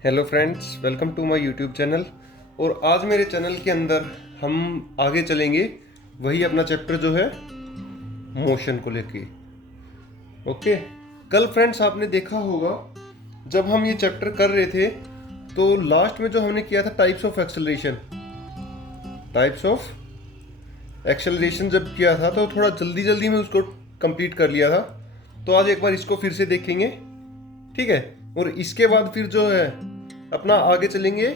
Hello friends, welcome to my YouTube channel. और आज मेरे चैनल के अंदर हम आगे चलेंगे वही अपना चैप्टर जो है मोशन को लेके। ओके, कल फ्रेंड्स आपने देखा होगा जब हम ये चैप्टर कर रहे थे तो लास्ट में जो हमने किया था टाइप्स ऑफ एक्सेलरेशन जब किया था तो थोड़ा जल्दी जल्दी में उसको कंप्लीट कर लिया था। तो आज एक बार इसको फिर से देखेंगे, ठीक है। और इसके बाद फिर जो है अपना आगे चलेंगे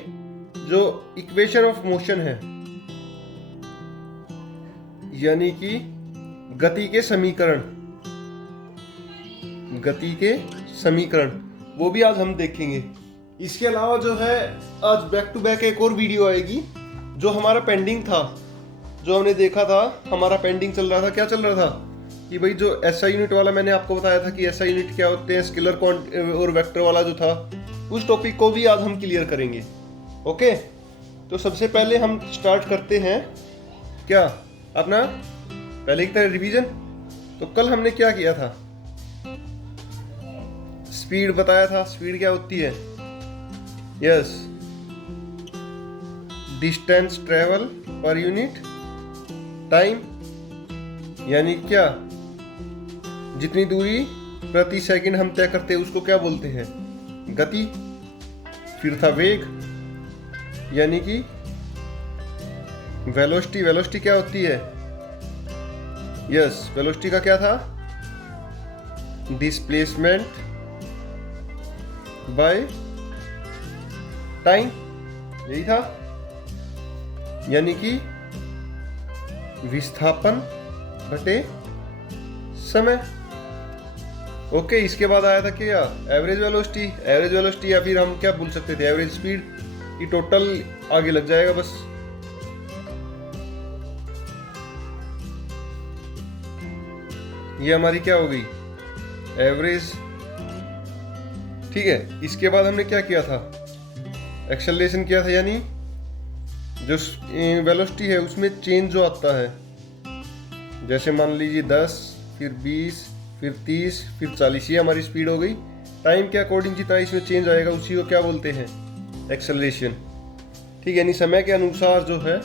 जो इक्वेशन ऑफ मोशन है, यानी कि गति के समीकरण वो भी आज हम देखेंगे। इसके अलावा जो है आज बैक टू बैक एक और वीडियो आएगी जो हमारा पेंडिंग था, जो हमने देखा था हमारा पेंडिंग चल रहा था। क्या चल रहा था कि भाई जो एसआई यूनिट वाला मैंने आपको बताया था कि एसआई यूनिट क्या होते हैं, स्केलर और वेक्टर वाला जो था, उस टॉपिक को भी आज हम क्लियर करेंगे। ओके, तो सबसे पहले हम स्टार्ट करते हैं क्या अपना पहले की तरह रिवीजन। तो कल हमने क्या किया था, स्पीड बताया था। स्पीड क्या होती है? Yes, distance travel per unit time, यानी क्या जितनी दूरी प्रति सेकंड हम तय करते हैं उसको क्या बोलते हैं? गति। फिर था वेग, यानी कि वेलोसिटी क्या होती है? यस, वेलोसिटी का क्या था? डिस्प्लेसमेंट बाय टाइम, यही था, यानी कि विस्थापन बटे समय। ओके, इसके बाद आया था क्या? एवरेज वेलोसिटी या फिर हम क्या बोल सकते थे, एवरेज स्पीड की टोटल आगे लग जाएगा बस। ये हमारी क्या हो गई? एवरेज, ठीक है। इसके बाद हमने क्या किया था? एक्सेलरेशन किया था, यानी जो वेलोसिटी है उसमें चेंज जो आता है, जैसे मान लीजिए 10, फिर 20, फिर 30, फिर 40, ये हमारी स्पीड हो गई। टाइम के अकॉर्डिंग जितना इसमें चेंज आएगा उसी को क्या बोलते हैं? एक्सेलरेशन, ठीक है। यानी समय के अनुसार जो है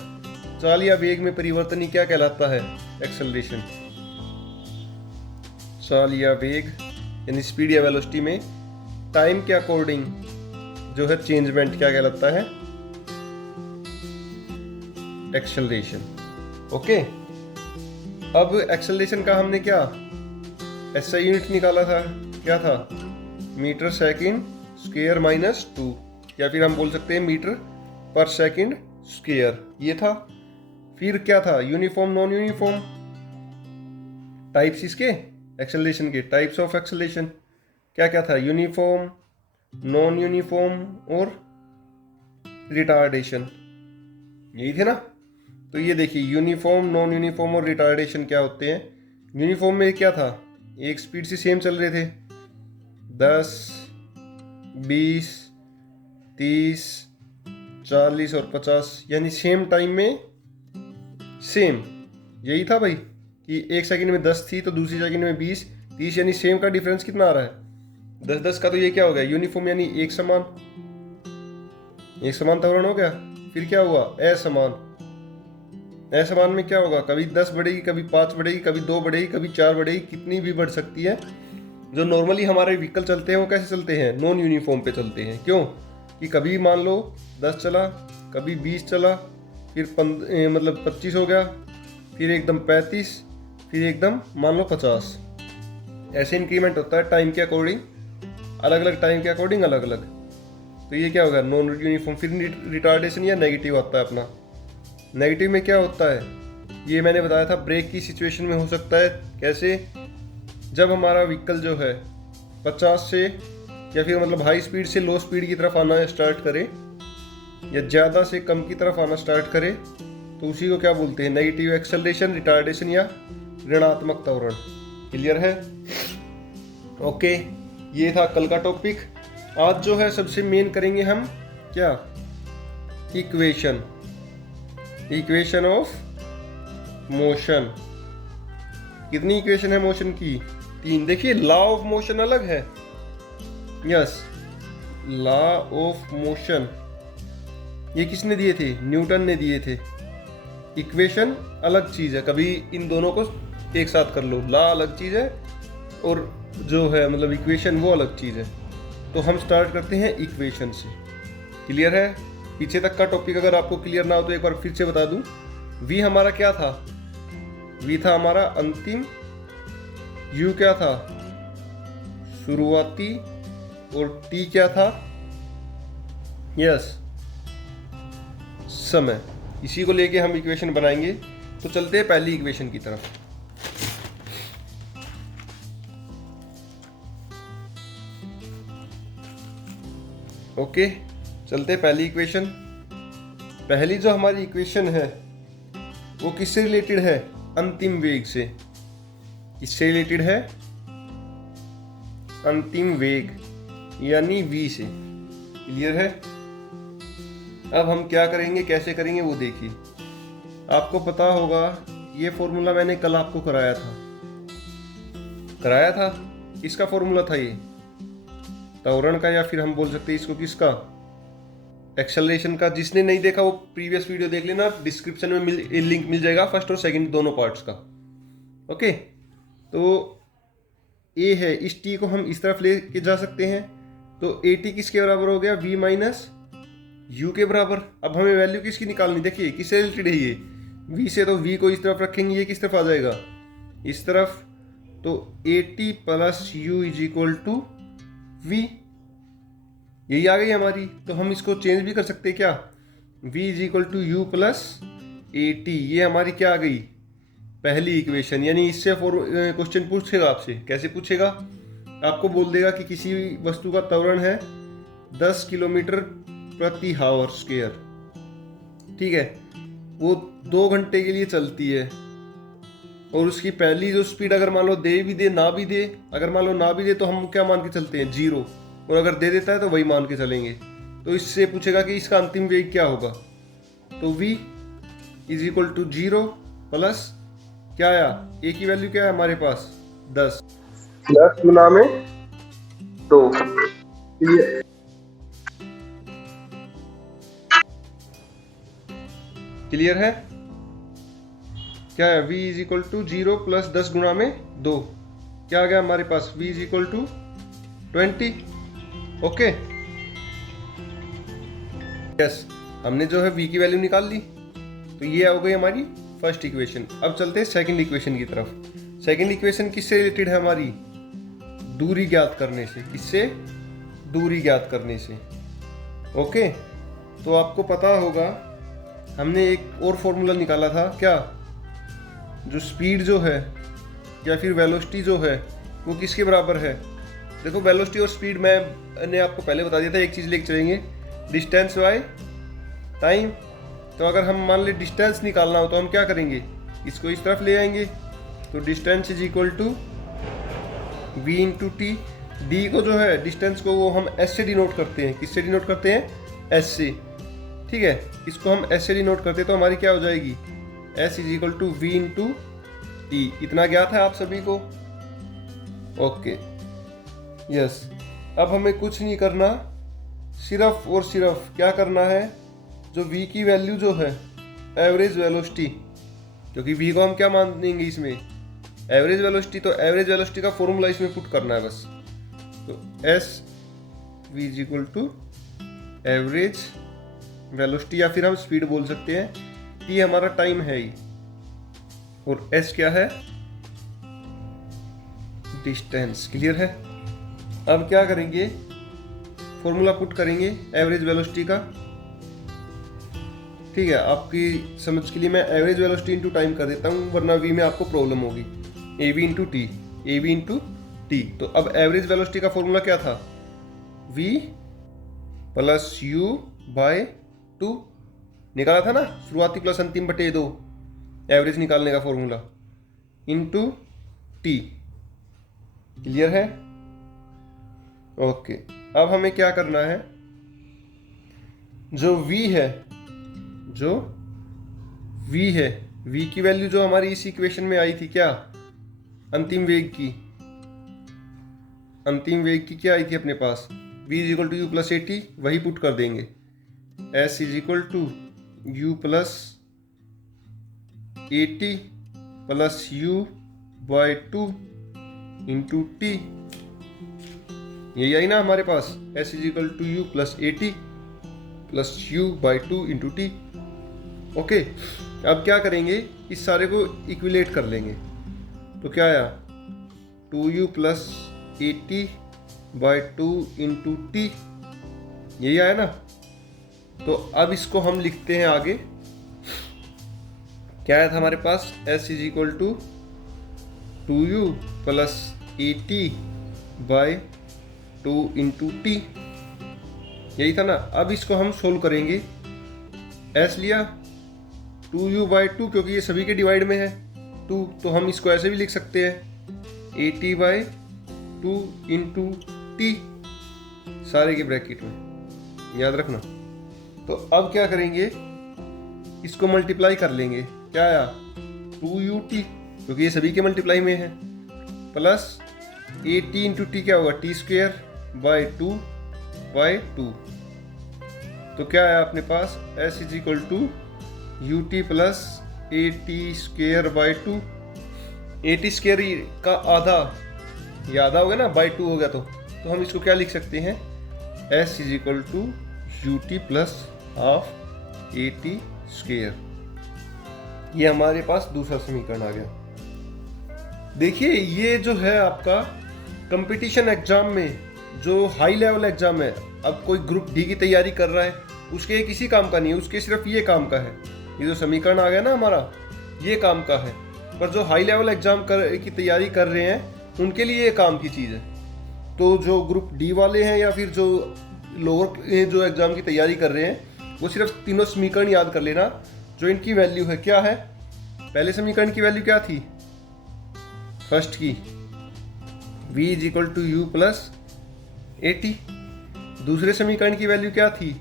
चाल या वेग में परिवर्तन ही क्या कहलाता है? एक्सेलरेशन। चाल या वेग यानी स्पीड या वेलोसिटी में टाइम के अकॉर्डिंग जो है चेंजमेंट क्या कहलाता है? एक्सेलरेशन। ओके, अब एक्सेलरेशन का हमने क्या एसआई यूनिट निकाला था? क्या था? मीटर सेकंड स्क्वायर माइनस 2, या फिर हम बोल सकते हैं मीटर पर सेकंड स्क्वायर, ये था। फिर क्या था? यूनिफॉर्म नॉन यूनिफॉर्म, टाइप्स इसके एक्सेलरेशन के, टाइप्स ऑफ एक्सेलरेशन क्या क्या था? यूनिफॉर्म, नॉन यूनिफॉर्म और रिटार्डेशन, यही थे ना। तो ये देखिए, यूनिफॉर्म, नॉन यूनिफॉर्म और रिटार्डेशन क्या होते हैं। यूनिफॉर्म में क्या था? एक स्पीड से सेम चल रहे थे, 10, 20, 30, 40 और 50, यानी सेम टाइम में सेम, यही था भाई कि एक सेकंड में 10 थी तो दूसरी सेकंड में 20, 30, यानी सेम का डिफरेंस कितना आ रहा है? 10-10 का। तो ये क्या हो गया? यूनिफॉर्म यानी एक समान त्वरण हो गया। फिर क्या हुआ? असमान में क्या होगा? कभी 10 बढ़ेगी, कभी 5 बढ़ेगी, कभी 2 बढ़ेगी, कभी 4 बढ़ेगी, कितनी भी बढ़ सकती है। जो नॉर्मली हमारे व्हीकल चलते हैं वो कैसे चलते हैं? नॉन यूनिफॉर्म पे चलते हैं। क्यों? कि कभी मान लो 10 चला, कभी 20 चला, फिर 25 हो गया, फिर एकदम 35, फिर एकदम मान लो 50। ऐसे इंक्रीमेंट होता है टाइम के अकॉर्डिंग, अलग अलग टाइम के अकॉर्डिंग अलग अलग। तो ये क्या होगा? Non uniform. फिर रिटार्डेशन या नेगेटिव आता है अपना। नेगेटिव में क्या होता है? ये मैंने बताया था, ब्रेक की सिचुएशन में हो सकता है। कैसे? जब हमारा व्हीकल जो है 50 से या फिर हाई स्पीड से लो स्पीड की तरफ आना स्टार्ट करे, या ज़्यादा से कम की तरफ आना स्टार्ट करे, तो उसी को क्या बोलते हैं? नेगेटिव एक्सेलरेशन, रिटार्डेशन या ऋणात्मक त्वरण। क्लियर है? ओके, ये था कल का टॉपिक। आज जो है सबसे मेन करेंगे हम क्या? Equation of motion. कितनी इक्वेशन है मोशन की? 3। देखिए, लॉ ऑफ मोशन अलग है। यस, लॉ ऑफ मोशन, ये किसने दिए थे? न्यूटन ने दिए थे। इक्वेशन अलग चीज़ है, कभी इन दोनों को एक साथ कर लो। लॉ अलग चीज़ है और जो है मतलब इक्वेशन वो अलग चीज़ है। तो हम स्टार्ट करते हैं इक्वेशन से। क्लियर है? पीछे तक का टॉपिक अगर आपको क्लियर ना हो तो एक बार फिर से बता दूं। v हमारा क्या था? v था हमारा अंतिम, u क्या था? शुरुआती, और t क्या था? यस, समय। इसी को लेके हम इक्वेशन बनाएंगे। तो चलते हैं पहली इक्वेशन की तरफ। ओके, चलते हैं पहली इक्वेशन। पहली जो हमारी इक्वेशन है वो किससे रिलेटेड है? अंतिम वेग से। किससे रिलेटेड है? अंतिम वेग यानी v से। क्लियर है? अब हम क्या करेंगे, कैसे करेंगे वो देखिए। आपको पता होगा ये फॉर्मूला मैंने कल आपको कराया था। किसका फॉर्मूला था ये? त्वरण का, या फिर हम बोल सकते हैं इसको किसका? एक्सेलरेशन का। जिसने नहीं देखा वो प्रीवियस वीडियो देख लेना, डिस्क्रिप्शन में लिंक मिल जाएगा, फर्स्ट और सेकंड दोनों पार्ट्स का। ओके, तो ए है, इस टी को हम इस तरफ ले के जा सकते हैं। तो ए टी किसके बराबर हो गया? v माइनस यू के बराबर। अब हमें वैल्यू किसकी निकालनी? देखिए किससे रिलेटेड है ये? v से, तो v को इस तरफ रखेंगे, ये किस तरफ आ जाएगा? इस तरफ। तो a t plus u is equal to v, यही आ गई हमारी। तो हम इसको चेंज भी कर सकते हैं क्या? v is equal to u plus a t, ये हमारी क्या आ गई? पहली इक्वेशन। यानी इससे क्वेश्चन पूछेगा आपसे। कैसे पूछेगा? आपको बोल देगा कि किसी वस्तु का त्वरण है 10 किलोमीटर प्रति हावर स्क्वायर, ठीक है, वो 2 घंटे के लिए चलती है, और उसकी पहली जो स्पीड अगर मान लो दे भी दे ना भी दे, अगर मान लो ना भी दे तो हम क्या मान के चलते हैं? 0, और अगर दे देता है तो वही मान के चलेंगे। तो इससे पूछेगा कि इसका अंतिम वेग क्या होगा। तो v is equal to 0 plus क्या आया? a की वैल्यू क्या है हमारे पास? 10 गुना में 2। क्लियर है? क्या है? v is equal to 0 plus 10 गुना में 2, क्या आ गया हमारे पास? v is equal to 20। Okay, yes, हमने जो है v की वैल्यू निकाल ली। तो ये हो गई हमारी फर्स्ट इक्वेशन। अब चलते हैं सेकंड इक्वेशन की तरफ। सेकंड इक्वेशन किससे रिलेटेड है हमारी? दूरी ज्ञात करने से। किससे? दूरी ज्ञात करने से। ओके, तो आपको पता होगा हमने एक और फॉर्मूला निकाला था क्या? जो स्पीड जो है या फिर वेलोसिटी जो है वो किसके बराबर है? देखो, वेलोसिटी और स्पीड मैंने आपको पहले बता दिया था। एक चीज़ लेके चलेंगे, डिस्टेंस बाय टाइम। तो अगर हम मान ले डिस्टेंस निकालना हो तो हम क्या करेंगे? इसको इस तरफ ले आएंगे। तो distance is equal to v into t. D को जो है डिस्टेंस को वो हम s से डिनोट करते हैं। किससे डिनोट करते हैं? s से, ठीक है। इसको हम s से डिनोट करते हैं तो हमारी क्या हो जाएगी? s is equal to v into t. इतना ज्ञात है आप सभी को? Okay, yes. अब हमें कुछ नहीं करना, सिर्फ और सिर्फ क्या करना है? जो v की वैल्यू जो है एवरेज वेलोसिटी, क्योंकि v को हम क्या मान देंगे इसमें? Average velocity. तो एवरेज वेलोसिटी का फॉर्मूला इसमें पुट करना है बस। तो s v is equal to average velocity, या फिर हम स्पीड बोल सकते हैं। t हमारा टाइम है ही, और s क्या है? डिस्टेंस। क्लियर है? अब क्या करेंगे? फॉर्मूला पुट करेंगे एवरेज वेलोसिटी का, ठीक है। आपकी समझ के लिए मैं एवरेज वेलोसिटी इंटू टाइम कर देता हूँ, वरना v में आपको प्रॉब्लम होगी। A V into T, A V into T. तो अब एवरेज वेलोसिटी का फॉर्मूला क्या था? v प्लस यू बाय 2 निकाला था ना, शुरुआती प्लस अंतिम बटे 2, एवरेज निकालने का फॉर्मूला, इंटू टी। क्लियर है? ओके, अब हमें क्या करना है? जो v है, जो v है, v की वैल्यू जो हमारी इस इक्वेशन में आई थी क्या? अंतिम वेग की। अंतिम वेग की क्या आई थी अपने पास? v is equal to u plus a t, वही पुट कर देंगे। s is equal to u plus a t plus u by 2 into t, यही आई ना हमारे पास, s is equal to u plus a t plus u by 2 into t. Okay, अब क्या करेंगे, इस सारे को इक्विलेट कर लेंगे। तो क्या आया, 2u plus a t by 2 into t, यही आया ना। तो अब इसको हम लिखते हैं आगे, क्या आया था हमारे पास, s is equal to 2u plus a t by 2 into t, यही था ना। अब इसको हम सोल्व करेंगे, s लिया 2u बाई 2, क्योंकि ये सभी के डिवाइड में है 2, तो हम इसको ऐसे भी लिख सकते हैं ए टी बाई 2 इंटू टी, सारे के ब्रैकेट में, याद रखना। तो अब क्या करेंगे, इसको मल्टीप्लाई कर लेंगे, क्या आया 2ut, क्योंकि ये सभी के मल्टीप्लाई में है, plus a T into T, क्या होगा टी स्क्वेयर बाई 2 बाई 2। तो क्या आया अपने पास, s is equal to u t plus a t square by 2, a t square का आधा, ये आधा हो गया ना, बाई 2 हो गया। तो हम इसको क्या लिख सकते हैं, s is equal to u t plus half a t square. ये हमारे पास दूसरा समीकरण आ गया। देखिए ये जो है आपका कंपटीशन एग्जाम में, जो हाई लेवल एग्जाम है, अब कोई ग्रुप डी की तैयारी कर रहा है, उसके ये किसी काम का नहीं है, उसके सिर्फ ये काम का है, ये जो समीकरण आ गया ना हमारा, ये काम का है। पर जो हाई लेवल एग्जाम की तैयारी कर रहे हैं, उनके लिए ये काम की चीज़ है। तो जो ग्रुप डी वाले हैं या फिर जो लोअर जो एग्जाम की तैयारी कर रहे हैं, वो सिर्फ तीनों समीकरण याद कर लेना, जो इनकी वैल्यू है। क्या है, पहले समीकरण की वैल्यू क्या थी, फर्स्ट की, v is equal to u plus a t. दूसरे समीकरण की वैल्यू क्या थी,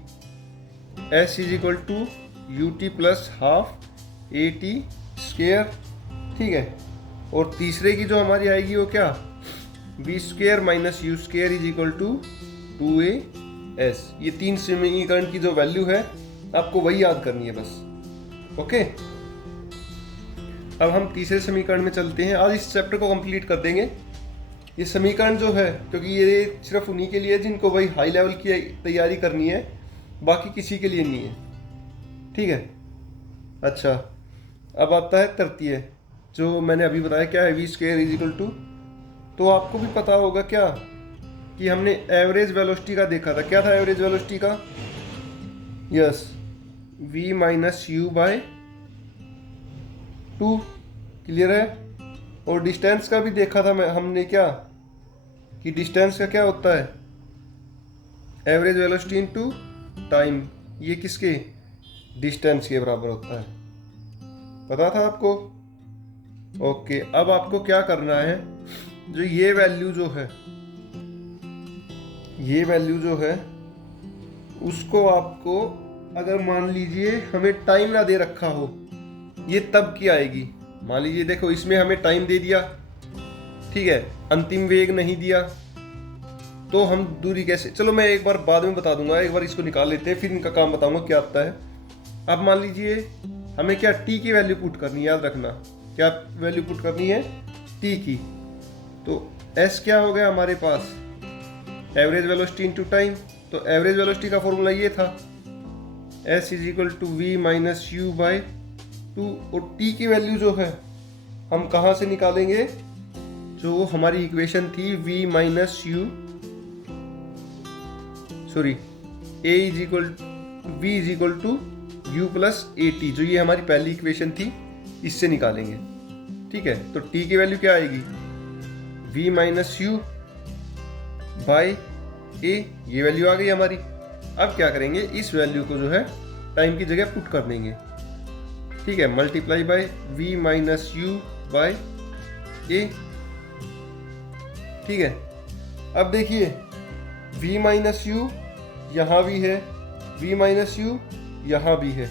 s is equal to u t plus half a t square, ठीक है। और तीसरे की जो हमारी आएगी वो क्या, v square minus u square is equal to 2as। ये तीन समीकरण की जो वैल्यू है आपको वही याद करनी है बस। ओके, अब हम तीसरे समीकरण में चलते हैं। आज इस चैप्टर को कंप्लीट कर देंगे। ये समीकरण जो है, क्योंकि ये सिर्फ उन्हीं के लिए है जिनको भाई हाई लेवल की तैयारी करनी है, बाकी किसी के लिए नहीं है, ठीक है। अच्छा, अब आता है तृतीय, जो मैंने अभी बताया क्या है, v square is equal to, तो आपको भी पता होगा क्या कि हमने एवरेज वेलोसिटी का देखा था। क्या था एवरेज वेलोसिटी का, yes, v minus u by 2, clear है। और डिस्टेंस का भी देखा था हमने, क्या कि डिस्टेंस का क्या होता है, एवरेज वेलोसिटी इनटू टाइम, ये किसके, डिस्टेंस के बराबर होता है, पता था आपको। ओके, अब आपको क्या करना है, जो ये वैल्यू जो है, ये वैल्यू जो है, उसको आपको, अगर मान लीजिए हमें टाइम ना दे रखा हो, ये तब की आएगी। मान लीजिए देखो, इसमें हमें टाइम दे दिया, ठीक है, अंतिम वेग नहीं दिया, तो हम दूरी कैसे, चलो मैं एक बार बाद में बता दूंगा, एक बार इसको निकाल लेते हैं, फिर इनका काम बताऊंगा क्या आता है। अब मान लीजिए हमें क्या टी की वैल्यू पुट करनी है, याद रखना क्या वैल्यू पुट करनी है, टी की। तो एस क्या हो गया हमारे पास, एवरेज वेलोसिटी इनटू टाइम। तो एवरेज वेलोसिटी का फॉर्मूला ये था, s is equal to v minus u by 2। और टी की वैल्यू जो है हम कहाँ से निकालेंगे, जो हमारी इक्वेशन थी v minus u, sorry a is equal v is equal to u plus a t, जो ये हमारी पहली इक्वेशन थी, इससे निकालेंगे, ठीक है। तो t की वैल्यू क्या आएगी, v minus u by a, ये वैल्यू आ गई हमारी। अब क्या करेंगे, इस वैल्यू को जो है टाइम की जगह पुट कर देंगे, ठीक है, multiply by v minus u by a, ठीक है। अब देखिए v माइनस यू यहाँ भी है, v माइनस यू यहाँ भी है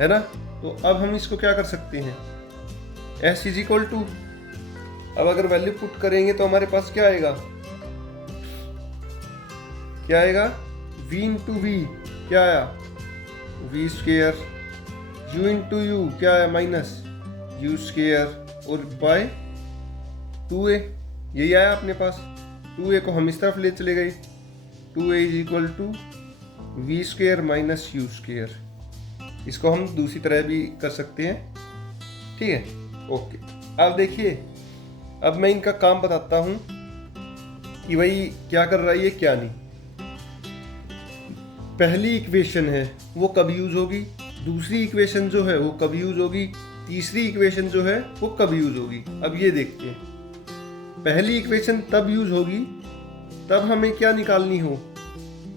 ना। तो अब हम इसको क्या कर सकते हैं, s इज इक्वल टू, अब अगर वैल्यू पुट करेंगे तो हमारे पास क्या आएगा, क्या आएगा, v इंटू वी क्या आया, v square, u into u क्या आया, माइनस यू स्क्वेयर, और बाय 2a, यही आया अपने पास। 2a को हम इस तरफ ले चले गए, 2a is equal to v square minus u square. इसको हम दूसरी तरह भी कर सकते हैं, ठीक है। ओके, अब देखिए, अब मैं इनका काम बताता हूं कि भाई क्या कर रहा है ये, क्या नहीं। पहली इक्वेशन है वो कब यूज होगी, दूसरी इक्वेशन जो है वो कब यूज होगी, तीसरी इक्वेशन जो है वो कब यूज होगी। अब ये देखते हैं। पहली इक्वेशन तब यूज होगी तब हमें क्या निकालनी हो,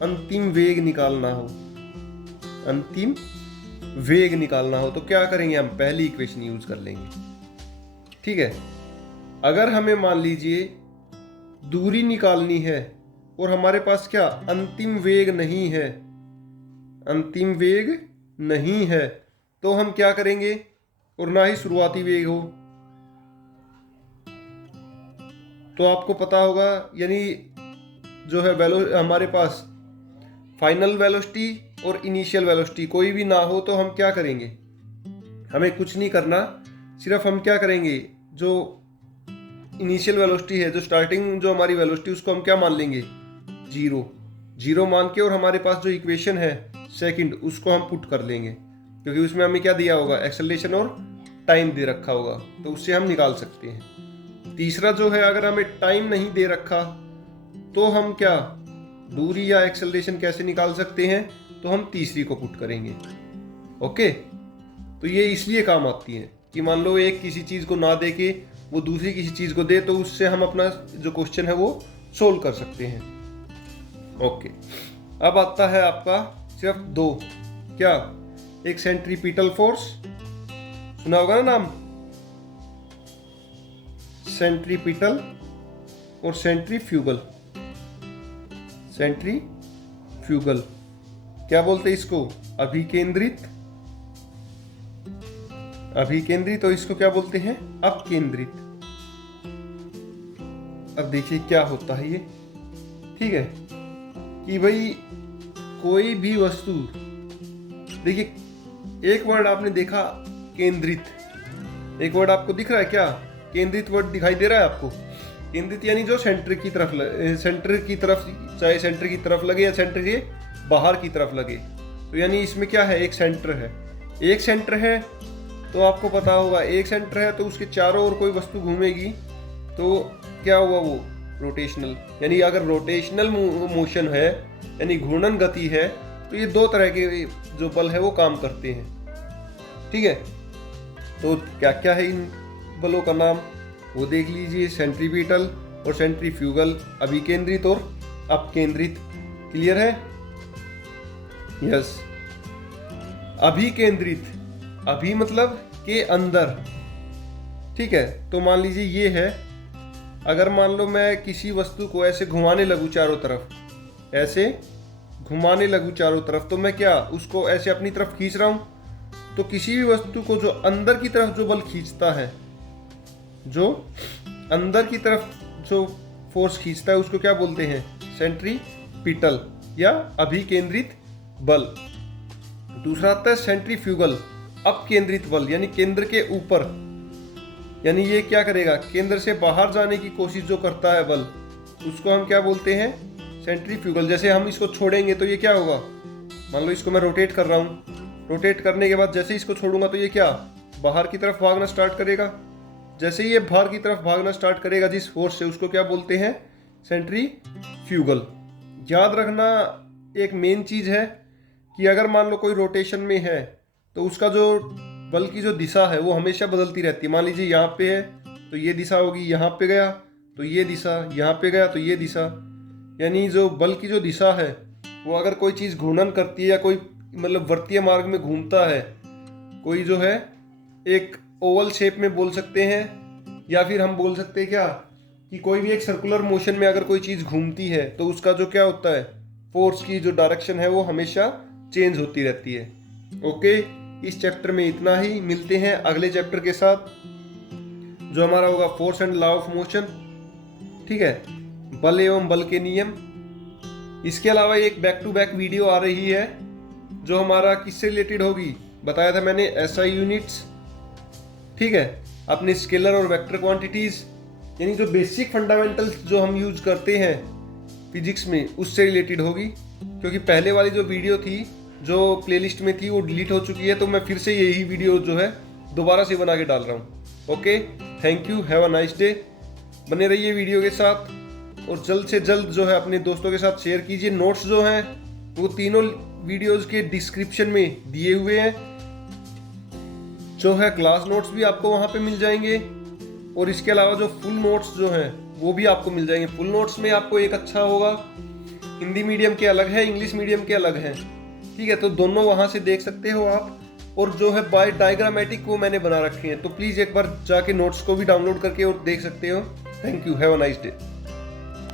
अंतिम वेग निकालना हो, अंतिम वेग निकालना हो। तो क्या करेंगे, हम पहली इक्वेशन यूज कर लेंगे, ठीक है। अगर हमें मान लीजिए दूरी निकालनी है और हमारे पास क्या अंतिम वेग नहीं है, अंतिम वेग नहीं है, तो हम क्या करेंगे, और ना ही शुरुआती वेग हो, तो आपको पता होगा, यानी जो है हमारे पास फाइनल वेलोसिटी और इनिशियल वेलोसिटी कोई भी ना हो, तो हम क्या करेंगे, हमें कुछ नहीं करना, सिर्फ हम क्या करेंगे, जो इनिशियल वेलोसिटी है, जो स्टार्टिंग जो हमारी वेलोसिटी, उसको हम क्या मान लेंगे, जीरो मान के, और हमारे पास जो इक्वेशन है सेकंड, उसको हम पुट कर लेंगे, क्योंकि उसमें हमें क्या दिया होगा, एक्सेलरेशन और टाइम दे रखा होगा, तो उससे हम निकाल सकते हैं। तीसरा जो है, अगर हमें टाइम नहीं दे रखा तो हम क्या दूरी या एक्सेलरेशन कैसे निकाल सकते हैं, तो हम तीसरी को पुट करेंगे। ओके, तो ये इसलिए काम आती है कि मान लो एक किसी चीज को ना दे के वो दूसरी किसी चीज को दे, तो उससे हम अपना जो क्वेश्चन है वो सोल्व कर सकते हैं। ओके, अब आता है आपका सिर्फ दो, क्या, एक सेंट्रीपिटल फोर्स, सुना होगा ना नाम, सेंट्रीपिटल और सेंट्रीफ्यूगल। सेंट्रीफ्यूगल क्या बोलते हैं इसको, अभिकेंद्रित, अभिकेंद्रित, और इसको क्या बोलते हैं, अपकेंद्रित। अब देखिए क्या होता है ये, ठीक है, कि भाई कोई भी वस्तु, देखिए एक वर्ड आपने देखा केंद्रित, एक वर्ड आपको दिख रहा है क्या, केंद्रित वर्ड दिखाई दे रहा है आपको। केंद्रित यानी जो सेंटर की तरफ सेंटर की तरफ, चाहे सेंटर की तरफ लगे या सेंटर के बाहर की तरफ लगे, तो यानी इसमें क्या है, एक सेंटर है, एक सेंटर है, तो आपको पता होगा एक सेंटर है तो उसके चारों ओर कोई वस्तु घूमेगी, तो क्या हुआ वो रोटेशनल, यानी अगर रोटेशनल मोशन है यानी घूर्णन गति है, तो ये दो तरह के जो बल है वो काम करते हैं, ठीक है। तो क्या क्या है इन बलों का नाम, वो देख लीजिए, सेंट्रीपिटल और सेंट्रीफ्यूगल, अभिकेंद्रित और अपकेंद्रित। क्लियर है, यस। अभिकेंद्रित, अभी मतलब के अंदर, ठीक है। तो मान लीजिए ये है, अगर मान लो मैं किसी वस्तु को ऐसे घुमाने लगूं चारों तरफ, ऐसे घुमाने लगूं चारों तरफ, तो मैं क्या उसको ऐसे अपनी तरफ खींच रहा हूं, तो किसी भी वस्तु को जो अंदर की तरफ जो बल खींचता है, जो अंदर की तरफ जो फोर्स खींचता है, उसको क्या बोलते हैं, सेंट्रीपिटल या अभिकेंद्रित बल। दूसरा आता है सेंट्रीफ्यूगल, अपकेंद्रित बल, यानी केंद्र के ऊपर, यानी ये क्या करेगा, केंद्र से बाहर जाने की कोशिश जो करता है बल, उसको हम क्या बोलते हैं, सेंट्रीफ्यूगल। जैसे हम इसको छोड़ेंगे तो ये क्या होगा, मान लो इसको मैं रोटेट कर रहा हूँ, रोटेट करने के बाद जैसे इसको छोड़ूंगा तो ये क्या बाहर की तरफ भागना स्टार्ट करेगा। जैसे ये बाहर की तरफ भागना स्टार्ट करेगा जिस फोर्स से, उसको क्या बोलते हैं, सेंट्रीफ्यूगल। याद रखना एक मेन चीज है कि अगर मान लो कोई रोटेशन में है तो उसका जो बल की जो दिशा है वो हमेशा बदलती रहती है। मान लीजिए यहाँ पे है तो ये दिशा होगी, यहाँ पे गया तो ये दिशा, यहाँ पे गया तो ये दिशा, यानी जो बल की जो दिशा है वो अगर कोई चीज़ घूर्णन करती है या कोई मतलब वृत्तीय मार्ग में घूमता है, कोई जो है एक ओवल शेप में बोल सकते हैं, या फिर हम बोल सकते हैं क्या कि कोई भी एक सर्कुलर मोशन में अगर कोई चीज़ घूमती है तो उसका जो क्या होता है, फोर्स की जो डायरेक्शन है वो हमेशा चेंज होती रहती है। ओके, इस चैप्टर में इतना ही, मिलते हैं अगले चैप्टर के साथ जो हमारा होगा force and law of motion, ठीक है, बल एवं बल के नियम। इसके अलावा एक बैक टू बैक वीडियो आ रही है जो हमारा किससे रिलेटेड होगी, बताया था मैंने, एसआई यूनिट्स, ठीक है, अपने स्केलर और वेक्टर क्वांटिटीज, यानी जो बेसिक फंडामेंटल्स जो हम यूज करते हैं फिजिक्स में उससे रिलेटेड होगी। क्योंकि पहले वाली जो वीडियो थी जो प्लेलिस्ट में थी वो डिलीट हो चुकी है, तो मैं फिर से यही वीडियो जो है दोबारा से बना के डाल रहा हूँ। Okay, thank you, have a nice day. बने रहिए वीडियो के साथ और जल्द से जल्द जो है अपने दोस्तों के साथ शेयर कीजिए। नोट्स जो हैं वो तीनों वीडियोस के डिस्क्रिप्शन में दिए हुए हैं, जो है क्लास नोट्स भी आपको वहाँ पे मिल जाएंगे और इसके अलावा जो फुल नोट्स जो हैं वो भी आपको मिल जाएंगे। फुल नोट्स में आपको एक अच्छा होगा, हिंदी मीडियम के अलग है, इंग्लिश मीडियम के अलग हैं, ठीक है, तो दोनों वहाँ से देख सकते हो आप। और जो है बाय डायग्रामेटिक वो मैंने बना रखे हैं, तो प्लीज़ एक बार जाके नोट्स को भी डाउनलोड करके और देख सकते हो। Thank you, have a nice day.